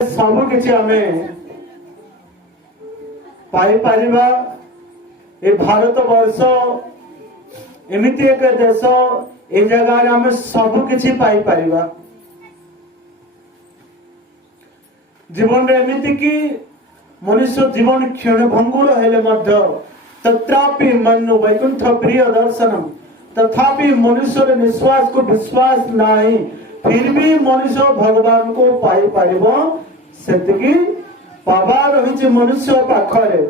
ସବୁ କିଛି ଆମେ ପାଇପାରିବା। ଏ ଭାରତ ବର୍ଷ ଏମିତି ଏକ ଦେଶ, ଏ ଜାଗାରେ ଆମେ ସବୁ କିଛି ପାଇପାରିବା। ଜୀବନରେ ଏମିତି କି ମନୁଷ୍ୟ ଜୀବନ କ୍ଷଣଭଙ୍ଗୁର ହେଲେ ମଧ୍ୟ ତଥାପି ମନୁ ବୈକୁଣ୍ଠ ପ୍ରିୟ ଦର୍ଶନମ୍, ତଥାପି ମନୁଷ୍ୟର ନିଶ୍ୱାସ को विश्वास ନାହିଁ, फिर भी मनुष्य भगवान को पाई परिबो। सेतिकी पावा रहिछि मनुष्य पाखरे।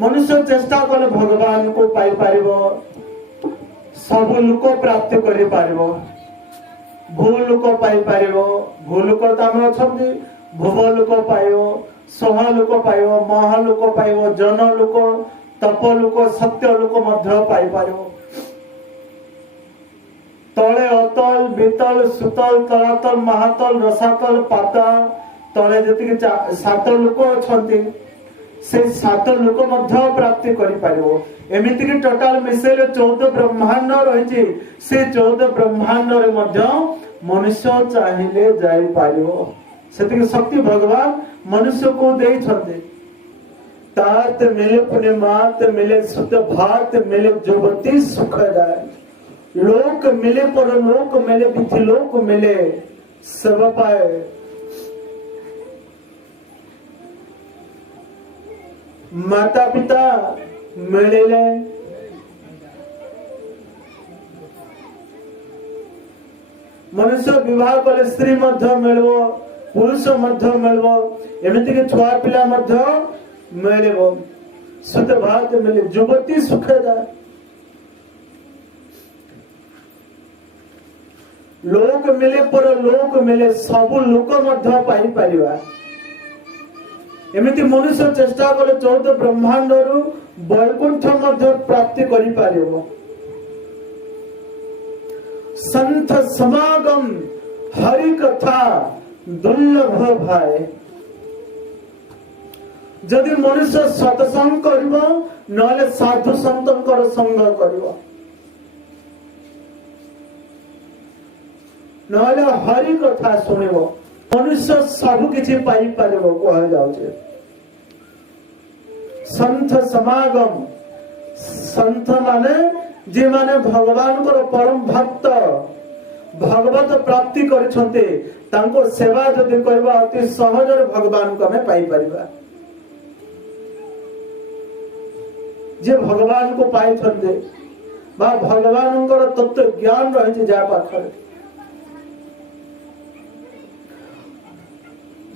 मनुष्य चेष्टा कले भगवान को पाई परिबो, सब लोक प्राप्त करि परिबो। भू लोक पाई परिबो, भू लोक तमे अछंती, भुव लोक पाइबो, सह लोक पाइबो, महा लोक पाइबो, जन लोक, तप लोक, सत्य लोक मध्य पाई परिबो। तले अतल बीतल सुतल तलातल महातल रसातल पाताल तले जति सात लोक अछंती, से सात लोक मध्य प्राप्ति करि परिबो। एमिति कि टोटल मिसेले 14 ब्रह्मांड रहिछि, से 14 ब्रह्मांड रे मध्य मनुष्य चाहिले जाई परिबो। सेति शक्ति भगवान मनुष्य को देई छथि। तात मिले पुण्य मात मिले सुत भात मिले जुवती सुखदाय, लोक मिले पर लोक मिले विधि लोक मिले सब पाए। माता पिता मिले, मनुष्य विवाह कले स्त्री मध्य मिलबो, पुरुष मध्य मिलबो, एमिति के छुआ पिला मध्य मिलबो। सुत भात मिले जुवती सुखदाय, लोक मिले पर लोक मिले सब लोक मध्य पाई परिबा। एमिति मनुष्य चेष्टा कले 14 ब्रह्मांड रु वैकुंठ मध्य प्राप्ति करि परिबो। संत समागम हरि कथा दुर्लभ भाई। जदि मनुष्य सत्संग करिबो नले साधु संतंकर संग करिबो, नहले हरि कथा सुनिबो, मनुष्य सब किछि पाई परिबो कह जाउछे। संत समागम, संत माने जे माने भगवान को परम भक्त, भगवत प्राप्ति करिसंते, तांको सेवा जदि करबा अति सहज रे भगवान को हमें पाई परिबा। जे भगवान को पाई छंते बा भगवान को तत्व ज्ञान रहिछि जा पाखरे,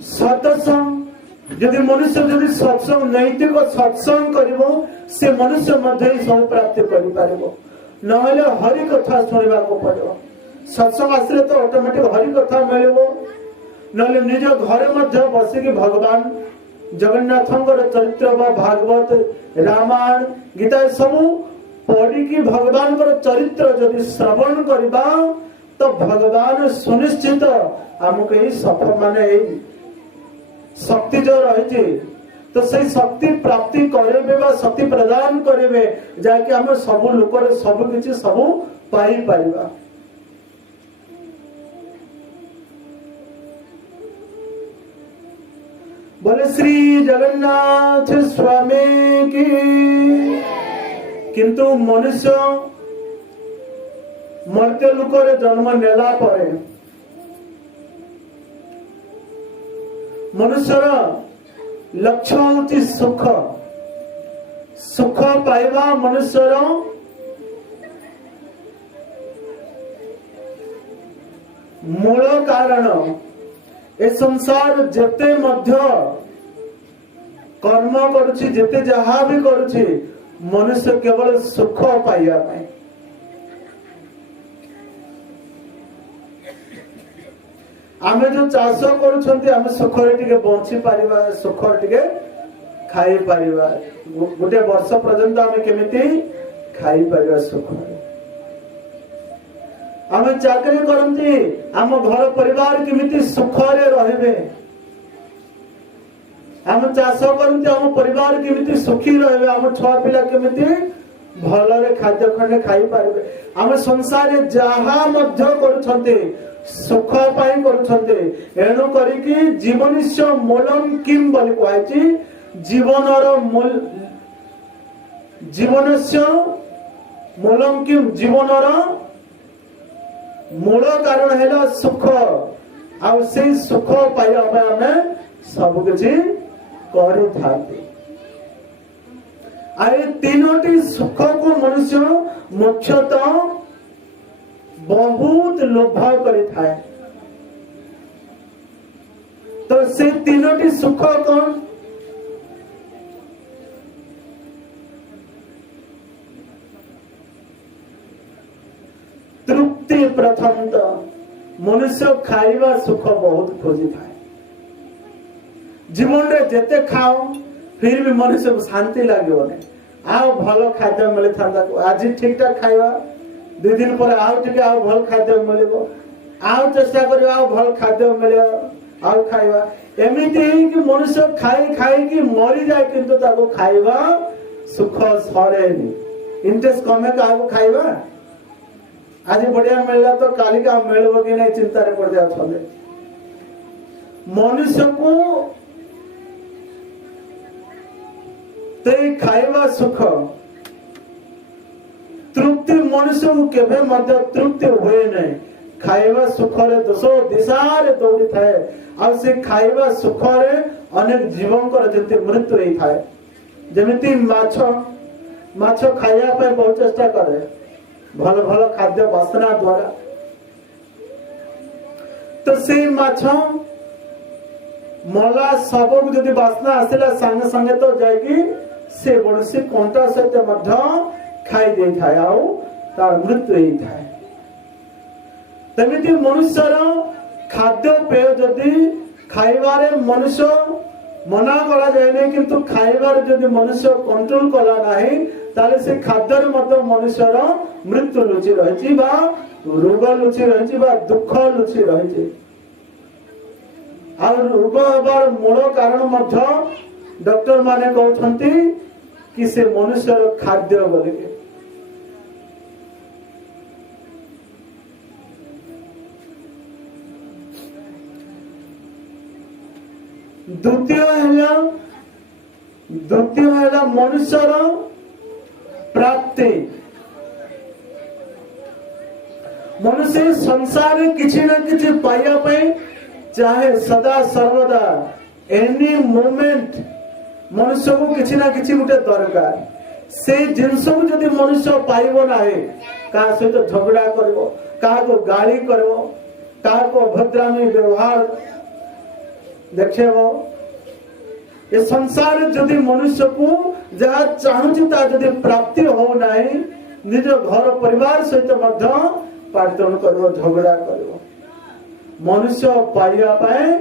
सत्संग यदि मनुष्य यदि सत्संग नैतिक सत्संग करिवो, से मनुष्य मध्य ही सब प्राप्ति करि परिबो। नहले हरि कथा सुनिबा को पड़िबो। सत्संग आसले तो ऑटोमेटिक हरि कथा मिलिबो, नहले निज घरे मध्य बसी कि भगवान जगन्नाथंकर चरित्र बा भागवत रामायण गीता सब पढ़ी कि भगवान कर चरित्र यदि श्रवण करबा तो भगवान सुनिश्चित हमको यही सफल माने शक्ति जो रही तो से शक्ति प्राप्ति करेबे बा शक्ति प्रदान करेबे, जाकि हम सब लोक सब किछि सब पाई परिबा। बोले श्री जगन्नाथ स्वामी की। किंतु मनुष्य मर्त्य लोक रे जन्म नेला परे मनुष्यर लक्ष्य होची सुख, सुख पाइबा मनुष्यर मूल कारण। ए संसार जेते मध्य कर्म करुछि, जेते जहा भी करुछि, मनुष्य केवल सुख पाइबा पाई। आमे जो चाष करूछंती आमे सुखरे टिके बंची परिबा, सुखरे टिके खाई परिबा। गोटे वर्ष पर्यंत आमे केमिति खाई परिबा सुखरे। आमे चाकरी करंती आम घर परिवार केमिति सुखरे रहबे। आमे चाष करंती आम परिवार केमिति सुखी रहबे, आम छुआ पिला केमिति भलरे खाद्य खंडे खाई पारिबे। आमे संसारे जहा मध्य करूछंती सुख पाई करुछन्ते एणु करिकी जीवनिस्य मूलम किम बोली कहछि जीवनर मूल जीवनस्य मूलम किम जीवनर मूल कारण है सुख आ से सुख पाइबा हमें सब किछि करि थाते आ तीनोटी सुख को मनुष्य मुख्यतः बहुत लोभ करि थाए तो से तीनोटी सुख कौन तृप्ति प्रथम तो मनुष्य खाइबा सुख बहुत खोजी थाए जीवन रे जेते खाओ फिर भी मनुष्य को शांति लगे आउ भल खाद्य मिली था आज ठीक ठाक खाइबा 2 दिन पर आउ टिके आउ भल खाद्य मिलिबो आउ चेष्टा करियो आउ भल खाद्य मिलियो आउ खाइबा एमिति कि मनुष्य खाई खाई कि मरी जाए किंतु ताको खाइबा सुख सरेनी इंटरेस्ट कमे काको खाइबा आज बढ़िया मिलला तो काली का मिलबो कि नहीं चिंता रे पड़ जाओ छले मनुष्य को ते खाइबा सुख तृप्ति मनुष्य को केबे मध्य तृप्ति हुए नहीं खाइबा सुख रे दोष दिशा रे दौड़ी थाए आ से खाइबा सुख रे अनेक जीवन को जति मृत्यु रही थाए जेमिति माछ खाइया पे बहुत चेष्टा करे भल भल खाद्य वासना द्वारा तो से माछ मला सब जदि वासना आसिला संगे संगे तो जाएगी से बड़सी कंटा सहित मध्य खाई दे थाए आउ तार मृत्यु ही थाए तमिति मनुष्यर खाद्य पेय जदि खाइबारे मनुष्य मना करा जाए नहीं किंतु खाइबारे जदि मनुष्य कंट्रोल कला नहीं ताले से खाद्यर मध्य मनुष्यर मृत्यु लुचि रहिछि बा रोग लुचि रहिछि बा दुख लुचि रहिछि और रोग हबार मूल कारण मध्य डॉक्टर माने कहउछंती कि से मनुष्यर खाद्य बोलिके द्वितीय है मनुष्यर प्राप्ति मनुष्य संसार किछि न किछि पाइया पे चाहे सदा सर्वदा एनी मोमेंट मनुष्य को किछि ना किछि गुटे दरकार से जिंस को जदि मनुष्य पाइबो नाही का सहित झगड़ा करबो का को गाली करबो का को अभद्रामी व्यवहार देखेबो ये संसार जदि मनुष्य को जहा चाहुछि ता जदि प्राप्ति हो नाही निज घर परिवार सहित मध्य पार्टन करबो झगड़ा करबो मनुष्य पाइया पाए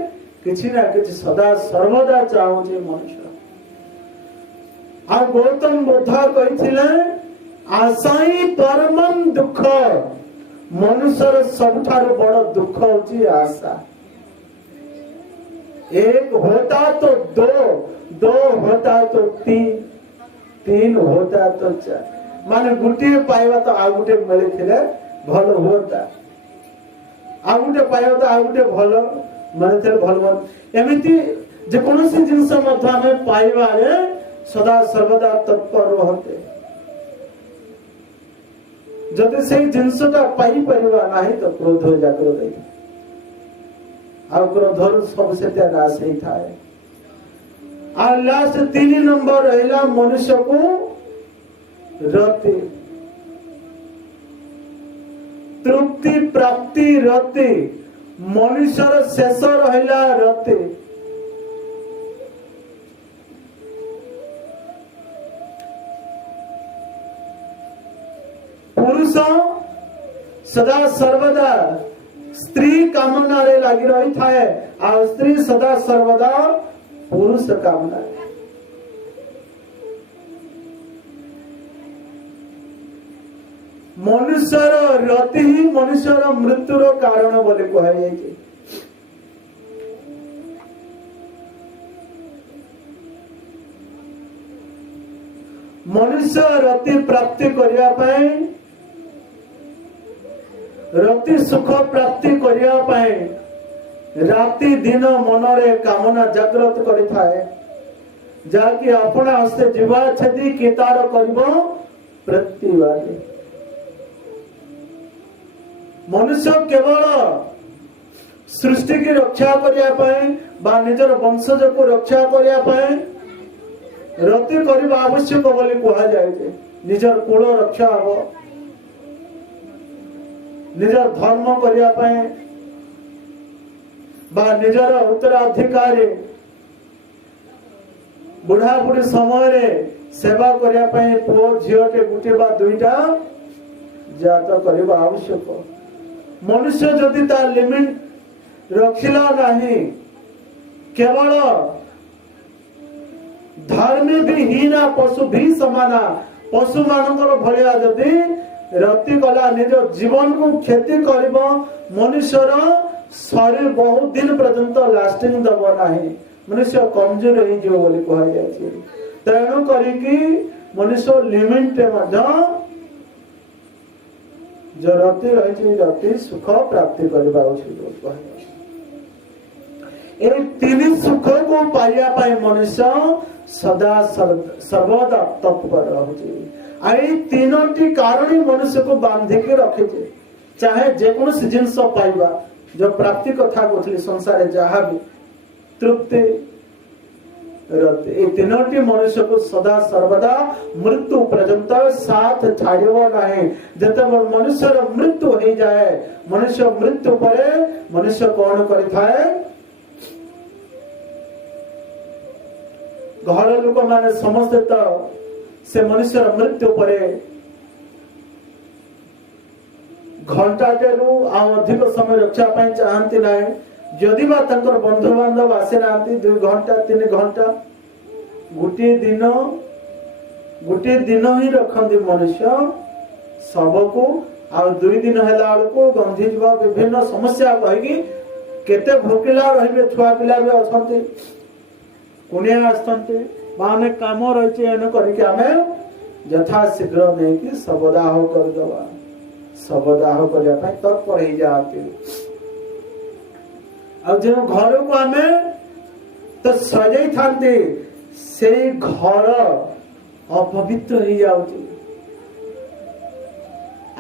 किछि ना किछि सदा सर्वदा चाहुछि मनुष्य आ गौतम बुद्ध कहिथिले आशाई परमम दुख मनुष्यर सबठार बड़ दुख होची आशा एक होता तो दो होता तो तीन होता तो 4 माने गुटे पाइबा तो आ गुटे मिलिथिले भल होता आ गुटे पाइबा तो आ गुटे भल मिलिथिले भल एमिति जे कोनोसी जिंस मध्य हमें पाइबा रे सदा सर्वदा तत्पर रहते जदि से जिनसटा पाई परिवा नाही तो क्रोध जागृत आ क्रोधर सब से नाश ही थाए आ लास्ट 3 नंबर रहला मनुष्य को रति तृप्ति प्राप्ति रति मनुष्यर शेष रहला रति पुरुष सदा सर्वदा स्त्री कामना रे लागी रही थाए आ स्त्री सदा सर्वदा पुरुष कामना मनुष्यर रति ही मनुष्यर मृत्युर कारण बोले कहा जाए मनुष्य रति प्राप्ति करिया पाए रति सुख प्राप्ति करिया पाए राति दिन मनरे कामना जागृत करि थाए जाकि अपना हस्ते जीवा छेदी के तार करिबो प्रतिवादी। मनुष्य केवल सृष्टि की रक्षा करिया पाए बा निजर वंशज को रक्षा करिया पाए रति करिबा आवश्यक बोली कहा जाय जे निजर कुल रक्षा हबो निजर धर्म करिया पाए बा निजर उत्तराधिकारी बुढ़ा बुढ़ी समय सेवा करिया पाए पुओ झियोटे गुटे बा दुईटा जात करिबा आवश्यक। मनुष्य जदि ता लिमिट रखिला नहीं केवल धर्मी भी हीना पशु भी समाना पशु मानकर भलिया जदि रति गला निज जीवन को क्षति करिब मनुष्यर शरीर बहुत दिन पर्यंत लास्टिंग दब नहीं मनुष्य कमजोर हो जो बोली कहा जाए तेणु करिकी मनुष्य लिमिट मध्य जो रति रही रति सुख प्राप्ति करबा उचित। ए तीन सुख को पाइया पाए मनुष्य सदा सर्वदा तत्पर रहुछि। आई तीनोटी कारण ही मनुष्य को बांधि के रखे चाहे जेकोसी जिनस पाइबा जो प्राप्ति कथा कहली संसार जहाँ भी तृप्ति रति तीनोटी मनुष्य को सदा सर्वदा मृत्यु पर्यंत साथ छाड़िबो नहीं। जते मनुष्यर मृत्यु हो जाए मनुष्य मृत्यु परे मनुष्य कौन करिथाए घर लोक माने समस्त तो से मनुष्यर मृत्यु परे घंटाटे रु अधिक समय रक्षा पाई चाहती ना जदि बा तंकर बंधु बांधव आसे नांती 2 घंटा 3 घंटा गोटे दिन ही रखती मनुष्य सब को आ 2 दिन हैला को गंधी जवा विभिन्न समस्या कहिकी केते भोकिला रहिबे छुआ पिला भी अछंती कुनिया आस्तंती माने काम रहिचे एन करिके आमे यथा शीघ्र नहीं कि सबदाह कर दवा सबदाह करिया पई तत्पर ही जाती अब जो घर को आमे तो सजाई थांती से घर अपवित्र ही जाउची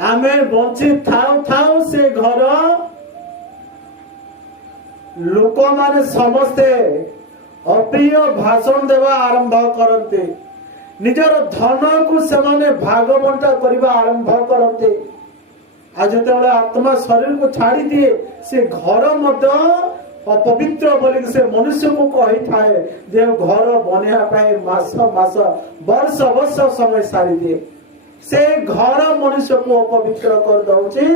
आमे बंची थाउ थाउ से घर लोक माने समस्ते अप्रिय भाषण देवा आरंभ करते निजर धन को सेमाने भाग बंटा करबा आरंभ करते आज जते आत्मा शरीर को छाड़ी दिए से घर मध्य अपवित्र बोली से मनुष्य को कही थाए जे घर बनिया पाए मास मास वर्ष वर्ष समय सारी दिए से घर मनुष्य को अपवित्र कर दउची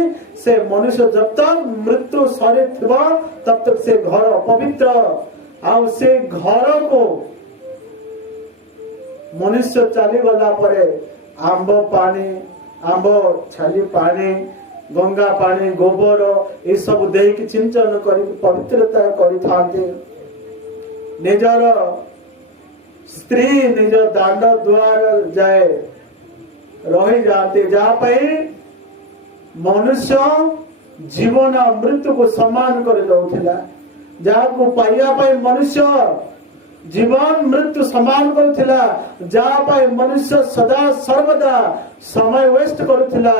से मनुष्य जब तक मृत्यु शरीर थिबा तब तक से घर अपवित्र आ से घर को मनुष्य चली गला परे आंब पानी आंब छाली पानी गंगा पानी गोबर ये सब दे कि चिंतन कर पवित्रता करिथांते निजर स्त्री निज दांड द्वार जाए रही जाते जहाँ पाई मनुष्य जीवन मृत्यु को सम्मान कर दउथिला जहाँ को पाइया पाई मनुष्य जीवन मृत्यु समान करुथिला जहाँ पाई मनुष्य सदा सर्वदा समय वेस्ट करुथिला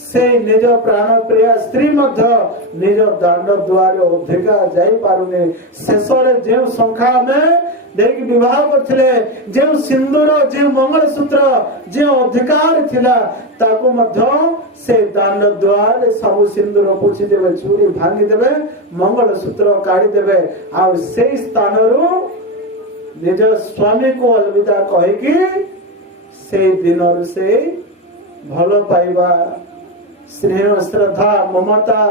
से निज प्राण प्रिय स्त्री मध्य निज दांड द्वार अधिका जाई पारुने शेष रे जे संख्या में देख विवाह करथिले जे सिंदूर जे मंगलसूत्र जे अधिकार थिला ताको मध्य से दांड द्वार सब सिंदूर पोछि देबे चूड़ी भांगी देबे मंगलसूत्र काढी देबे आ से स्थान रु निज स्वामी को अलविदा कहि कि से दिन से भलो पाइबा स्नेह श्रद्धा ममता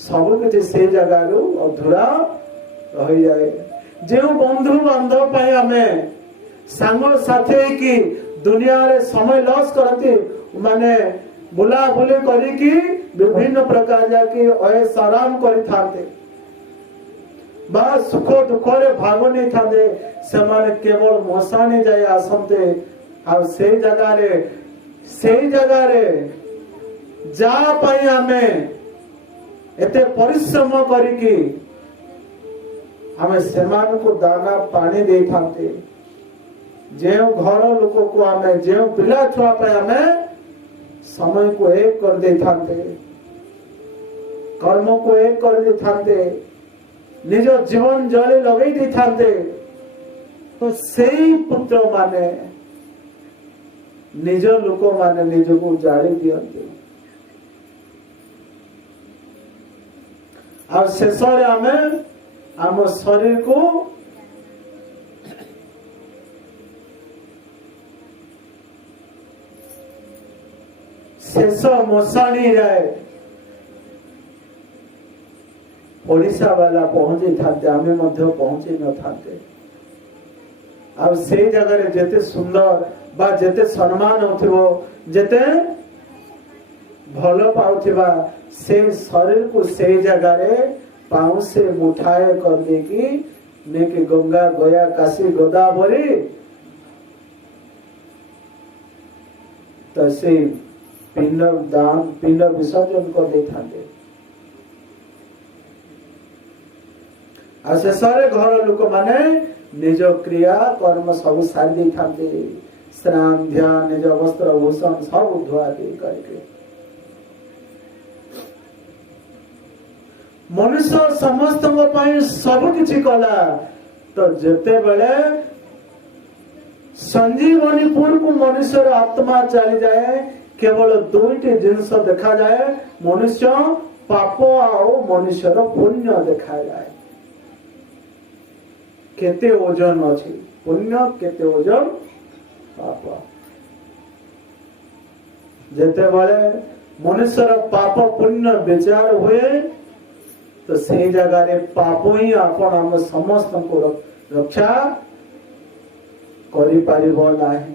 सब किसी से जगह अधूरा रही जाए जो बंधु बांधव पाई आमे सांग साथी की दुनिया रे समय लॉस करती माने बुला बुली करी विभिन्न प्रकार जाकी ऐश आराम करी थाते बा सुख दुख रे भाग नहीं थाते से माने केवल मसानी जाए आसंते आ से जगह रे जा पाई आमे एते परिश्रम करिकी आमे सेमान को दाना पानी दे थांते जे घर लोक को आमे जे पिला छुआ पे आमे समय को एक कर दे थांते कर्म को एक कर दे थांते निज जीवन जले लगे दे थांते तो सेई पुत्र माने निज लोक माने निज को जाड़ी दियंते और शेष आम आम शरीर को शेष मशाणी जाए ओडिशा वाला पहुंची था आमे मध्य पहुंची न थाते और से जगह जेते सुंदर बा जेते सम्मान होथिबो जेते भलो पाउथिबा से शरीर को से जगह रे पाँव से मुठाए कर देकी नेके गंगा गया काशी गोदावरी तो से पिंड दान पिंड विसर्जन कर दे थाते शेष घर लोक माने निज क्रिया कर्म सब सारी दे थाते स्नान ध्यान निज वस्त्र भूषण सब धुआ दे करके मनुष्य समस्त सब किछि कला तो जेते बेले संजीवनीपुर को मनुष्य आत्मा चली जाए केवल दुईटी जिनस देखा जाए मनुष्य पाप और मनुष्यर पुण्य देखा जाए केते ओजन अछि पुण्य केते ओजन पाप जेते बेले मनुष्यर पाप पुण्य विचार हुए तो से जगह रे पाप ही आपण हम समस्त को रक्षा करि परिबो नाही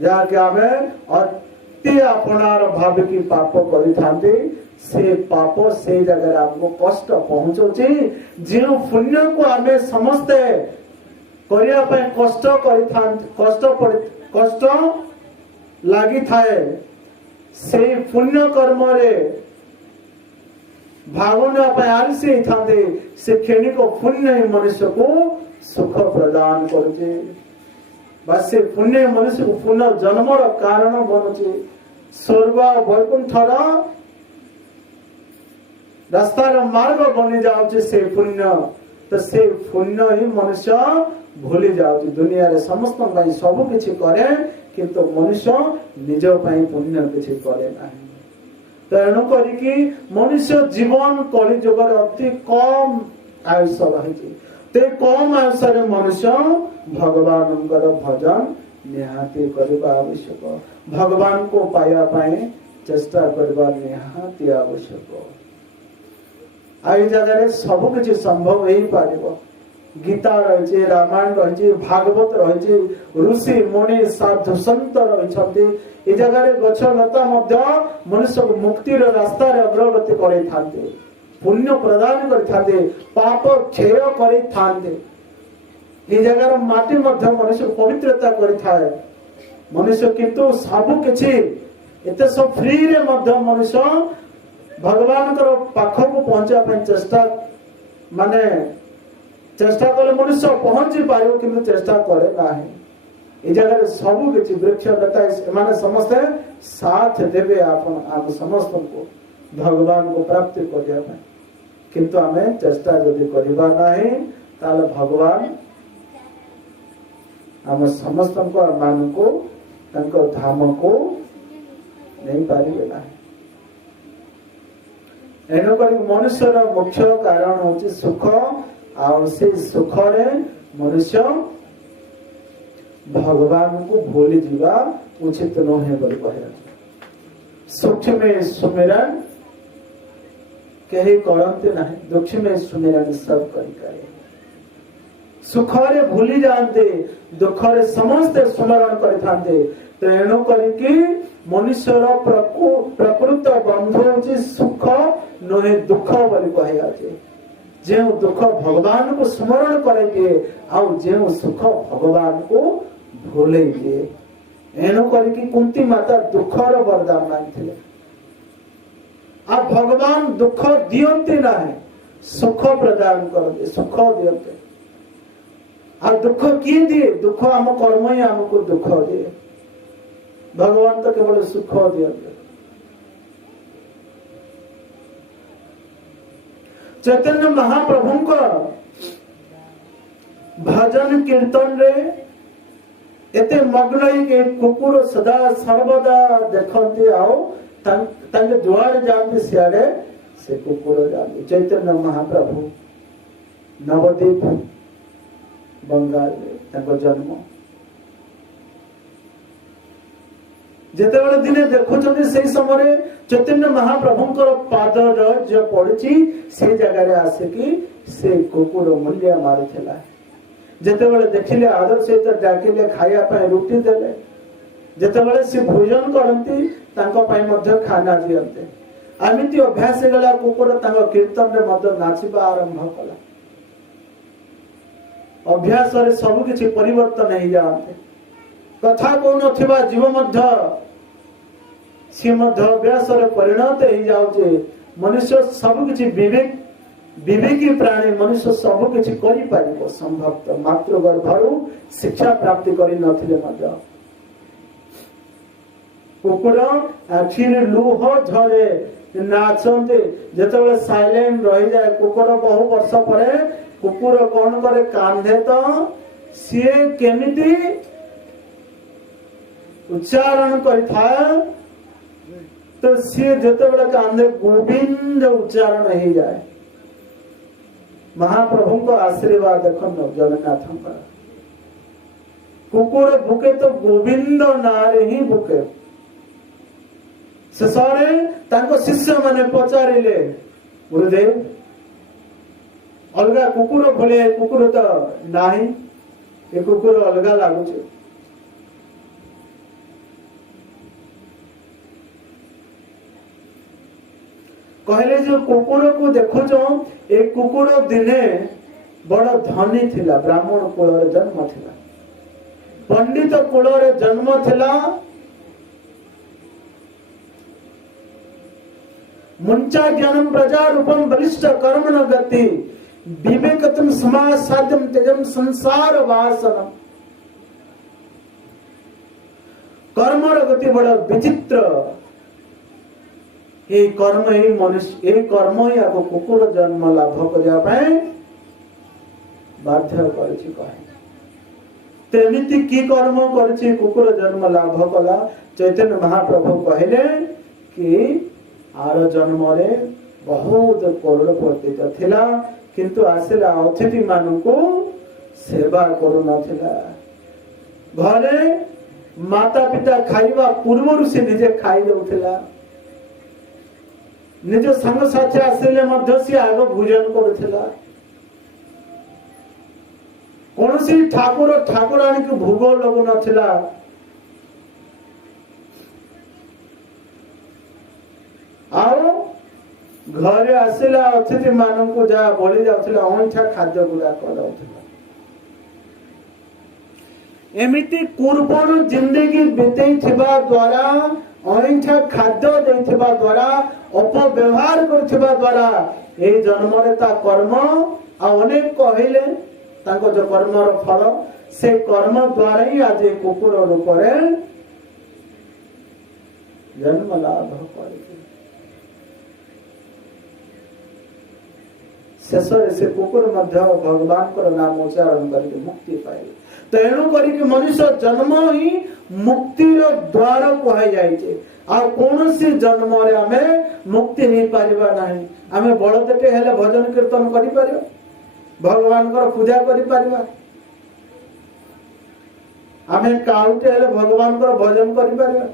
जाके आमे अति अपनार भाव की पाप करि थांती से पाप से जगह आपको कष्ट पहुंचोची जो पुण्य को आमे समस्त करिया पे कष्ट करि कष्ट लागि थाए से पुण्य कर्म रे भावना आलसी थाते से क्षणिक पुण्य मनुष्य को सुख प्रदान करे बस से पुण्य मनुष्य को पुनर्जन्म कारण बनुचे स्वर्ग वैकुंठर रास्तार मार्ग बनी जाउचे से पुण्य तो से पुण्य ही मनुष्य भूली जाउचे दुनिया रे समस्त भाई सब किछि करे किंतु मनुष्य निज भाई पुण्य किछि करे नाही तेणु करिकी मनुष्य जीवन कली जुगर अति कम आयुष रही ते कम आयुष मनुष्य भगवान भजन निहाती करबा आवश्यक भगवान को पाया पाए चेष्टा करबा निहाती आवश्यक आई जगह सब किछि संभव ही पारिबो गीता रही रामायण रही भागवत रही ऋषि मुनि साधु संत रही ए जगह गछ लता मनुष्य को मुक्तिर रास्ता अग्रगति करे पुण्य प्रदान करे पाप क्षय करे ये जगह माटी मनुष्य पवित्रता करे मनुष्य किंतु सब किछि एते सब फ्री रे मनुष्य भगवान पाखक पहुंचा चेष्टा माने चेष्टा कले मनुष्य पहुंची पारिबो किंतु चेष्टा करे नाही ए जगह सब किछि वृक्ष लता माने समस्त साथ देबे आपण आप समस्त को भगवान को प्राप्त करिया पाए किंतु हमें चेष्टा यदि करिबा नाही ताले भगवान हम समस्त को मान को तंको धाम को नहीं पारिबे नाही एनो करी मनुष्यर मुख्य कारण होची सुख और से सुख रे मनुष्य भगवान को भूली जीवा उचित नहे बोली कहे सुख में सुमिरन कहीं करते नहीं दुख में सुमिरन सब करी करे सुख रे भूली जानते दुख रे समस्त स्मरण करथांते तेणु करिकी मनुष्यर प्रकृत बंधु होची सुख नहे दुख बोली कहे जाते जे दुख भगवान को स्मरण करे दिए आउ जे सुख भगवान को भूले दिए एणु करके कुंती माता दुखर वरदान मांगथिले। आ भगवान दुख दियंते नाही, सुख प्रदान करते, सुख दियंते। आ दुख किए दिए? दुख आम कर्म ही हमको दुख दिए। भगवान तो केवल सुख दियंते। चैतन्य महाप्रभु को भजन कीर्तन रे एते मग्न के कुकुर सदा सर्वदा देखते आओ तांगे द्वार जाते सियाड़े से कुकुर जाते। चैतन्य महाप्रभु नवद्वीप बंगाल में जन्म जेतेबेले दिने देखुछन्ति से समय चैतन्य महाप्रभुंकर पाद जो पड़ी से जगह आसिकी से कुकुर मूल्य मारुला। जेतेबेले देखिले आदर सहित डाकिले खाया पाए रुटी देले, जेतेबेले से भोजन करती तांको पाए मध्य खाना दियंते। एमिति अभ्यास गला कुकुर तांको कीर्तन रे मध्य नाचिबा आरंभ कला। अभ्यास रे सब किछि परिवर्तन हो जाते। कथा को नथिबा जीव मध्य सी मध्य अभ्यास रे परिणत हो जाउचे। मनुष्य सब किछि विवेक विवेकी प्राणी मनुष्य सब किछि करि पारिबो संभव। तो मातृ गर्भरु शिक्षा प्राप्ति करि नथिले मध्य कुकुर आखिर लुह झरे नाचते। जेतेबेले साइलेंट रहि जाए कुकुर बहु वर्ष परे कुकुर कौन करे कांधे तो सीए केमिति उच्चारण करिथाए तो सीए जेतेबेले कांधे गोविंद उच्चारण हो जाए। महाप्रभु को आशीर्वाद देखो जगन्नाथ कुकुर भुके तो गोविंद नारे ही भुके। शेषरे तांको शिष्य माने पचारिले गुरुदेव अलगा कुकुर भले कुकुर तो नाही, ये कुकुर अलगा लागुचे। कहले जो कुकुर को देखो जो एक कुकुर दिने बड़ धनी थिला, ब्राह्मण कुल रे जन्म थिला, पंडित कुल रे जन्म थिला। मुंचा ज्ञानम प्रजा रूपम वरिष्ठ कर्म न गति विवेकतम समाज साध्यम तेजम संसार वासनम। कर्म गति बड़ा विचित्र। ये कर्म ही मनुष्य ये कर्म ही आपको कुकुर जन्म लाभ करने बाध्य कर। तेमिति की कर्म कर कुकुर जन्म लाभ कला। चैतन्य महाप्रभु कहले कि आर जन्म रे बहुत करोड़पति थिला किंतु आसिला अतिथि मानकु सेवा करू नथिला। घरे माता पिता खाइबा पूर्व से निजे खाई देउथिला। निज संग साथी आसिले मध्य से आग भोजन करुथिला। कौनसी ठाकुर ठाकुराणी को भोग लगु नथिला। आओ घरे आसिला अतिथि मानकु जा बळी जाउथिला अंठा खाद्य गुडा कराउथिला। एमिति कुर्बान जिंदगी बितेई थिबा द्वारा अंठा खाद्य देथिबा द्वारा अपव्यवहार करथिबा द्वारा ए जन्म रे ता कर्म आ अनेक कहिले ताको जो कर्मर फल से कर्म द्वारा ही आज कुकुर रूप रे जन्म लाभ करे। शेष से कुकुर मध्य भगवान को नाम उच्चारण करके मुक्ति पाए। तेणु करिक मनुष्य जन्म ही मुक्तिर द्वार कह जाए। आ कौन सी जन्म रे आमे मुक्ति नहीं पारिबा नहीं। आमे बड़देटे हेले भजन कीर्तन करि पारिबा, भगवान को पूजा करि पारिबा। आमे काउटे हेले भगवान को भजन करि पारिबा।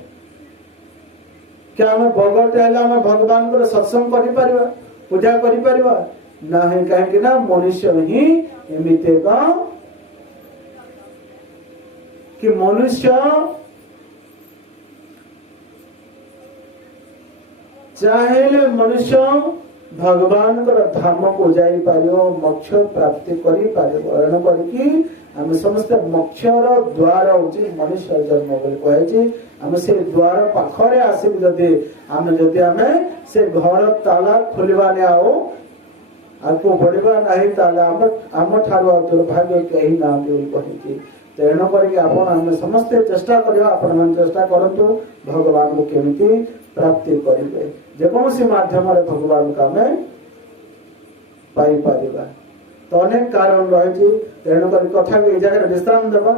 क्या आमे भगवते हेले आमे भगवान को सत्संग करि पारिबा, पूजा करि पारिबा नहीं। कहीं ना मनुष्य ही एमिते का कि मनुष्य चाहे मनुष्य भगवान धाम को जाई पारियो मोक्ष प्राप्ति करि पारियो एणु करके आम समस्त मोक्षर द्वार होची मनुष्य जन्म बोली कहे आम से द्वार पाखरे आसिक जदि आम जदि आम से घर ताला खोलिबा ने आओ आको बढ़िबा नाही ताला आम ठारो दुर्भाग्य कहीं ना बोली कहे तेणु करके आपण आम समस्ते चेष्टा करियो आपण मन चेष्टा करंतु भगवान को केमिति प्राप्ति करिवे जेकोसी माध्यम रे भगवान का में पाई पारिबा तो अनेक कारण रही तेणुक कथा को जगह विश्राम देवा।